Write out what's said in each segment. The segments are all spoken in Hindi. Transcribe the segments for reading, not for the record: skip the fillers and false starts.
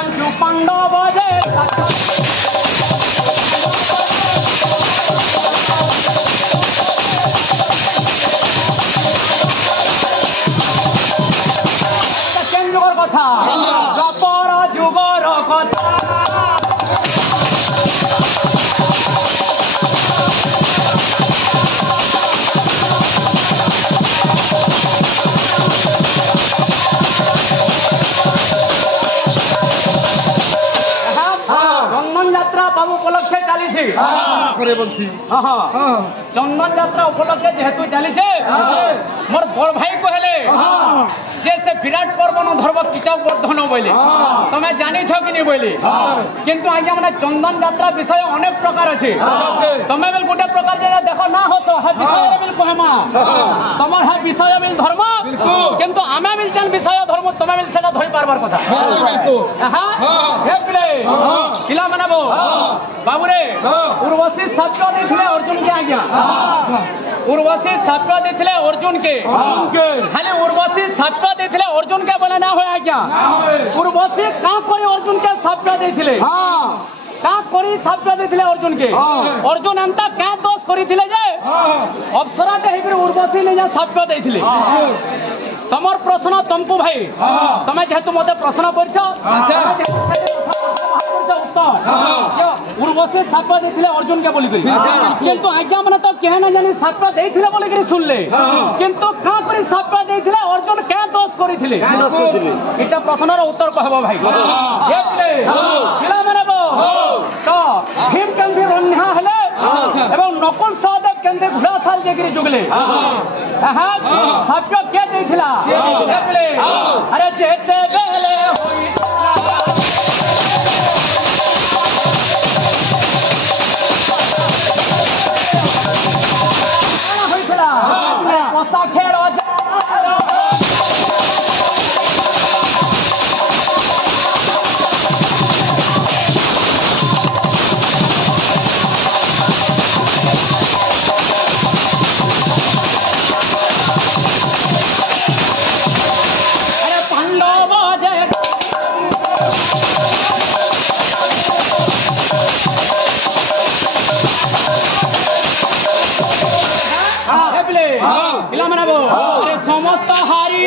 पंचु पांडव जे जुगर कथा द्वापर जुगर कथा बाबू उपलक्षे चली चंदन यात्रा उपलक्षे जेहेतु चली मोर बड़ भाई कहले जे से विराट पर्व न धर्म किचा वर्धन बोले तमें जानी छ कि नहीं बोले किंतु आज्ञा मैंने चंदन यात्रा विषय अनेक प्रकार अच्छे तमें बेल गोटे प्रकार जगह देख ना हो तो है विषय बिल कहमा तमर है विषय बिल धर्म किंतु आमे बिल जन विषय धर्म तमें बिल सेटा धरि पारबार कथा पिला माने बाबू रे उर्वशी सत्य देथिले अर्जुन के आज्ञा उर्वशी सत्य देथिले अर्जुन के खाली उर्वशी सत्य देथिले अर्जुन के बोले ना हो आज्ञा उर्वशी का कोई अर्जुन के सत्य देथिले का कोई सत्य देथिले अर्जुन के अर्जुन अंता क्या दोष करिथिले जे अप्सरा के हिबरे उर्वशी ने जा सत्य देथिले तमर प्रश्न तुमको भाई तमे जेहेतु मते प्रश्न करछो उर्वशी साप देथिले अर्जुन के बोली किंतु आज्ञा मन तो कहे ना जानी साप देथिले बोली करी सुनले किंतु का करी साप देथिले अर्जुन क्या दोष करिथिले इटा प्रश्नर उत्तर कहबो भाई एकले पिला माने तो भीम केंदे रन्हा हले एवं नकुल सहदेव केंदे घुड़ा साल जेगिरी जुगले साप के देथिला एकले अरे जेते बेले होई समस्त हारी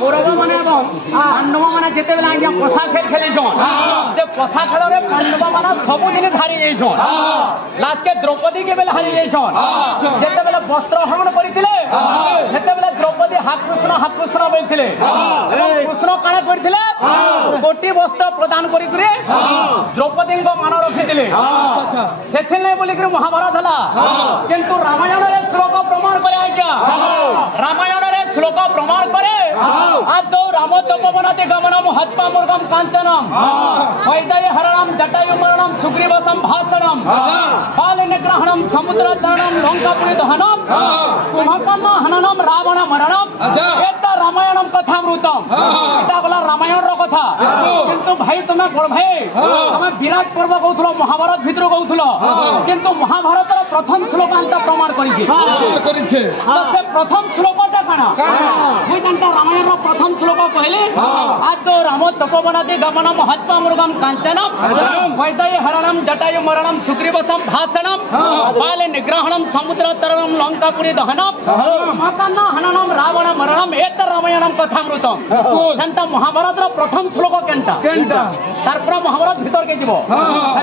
कौरव माने पांडव माने जिते बेला आज्ञा पशा खेल खेली से पशा खेल रे पांडव माना सब जिनिस हारी जाइछन लास्ट के द्रौपदी के बेला हारी जाइछन जिते बेला वस्त्र हरण करिथिले सेते बेला द्रौपदी हाथ कृष्ण बोलथिले कृष्ण काणे करिथिले कोटी वस्त्र प्रदान करि करे द्रौपदी को मान रखिथिले सेथे नै बोली करे महाभारत हला किंतु रामायण रे श्लोक प्रमाण करे आज्ञा रामायण रे श्लोक प्रमाण करे आदौ रामो तपोवनाते गमनम हत्वा मुर्गम कांचनम वैदय हरणम जटायु मरणम सुग्रीव संभाषणम बाल निग्रहणम समुद्र तरणम लंकापुरी दहनम कुंभकर्ण हननम रावण मरणम एता रामायणम कथामृतम एटा बोला रामायण रो कथा किंतु भाई तुमे बड़ भाई तुमे विराट पर्व कहउथलो महाभारत भितर कहउथलो किंतु महाभारत रो प्रथम श्लोक अंत प्रमाण करिछि तो से प्रथम श्लोकटा काना हे तंता रामायण रो प्रथम श्लोक कहले आदौ रामो तपोवनाते गमनम हत्वा मुर्गम कांचनम वैदय हरणम जटायु मरणम सुग्रीव संभाषणम बाल निग्रहणम समुद्र तरणम लंकापुरी दहनम कुंभकर्ण हननम रावण मरणम एत रामायणम कथामृतम सेंटा महाभारत रो प्रथम श्लोक केंटा तारपर महाभारत भीतर के जीवो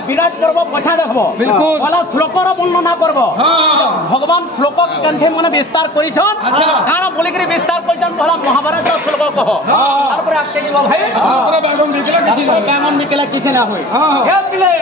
विराट पर्व पछा देखबो वाला श्लोक रो वर्णना करबो भगवान श्लोक केंथे मने विस्तार करिछन काना बोली करी विस्तार करिछन भला महाभारत रो श्लोक कहो तारपर आके जीवो भाई पूरा बागम निकला किछि ना होय हे पिले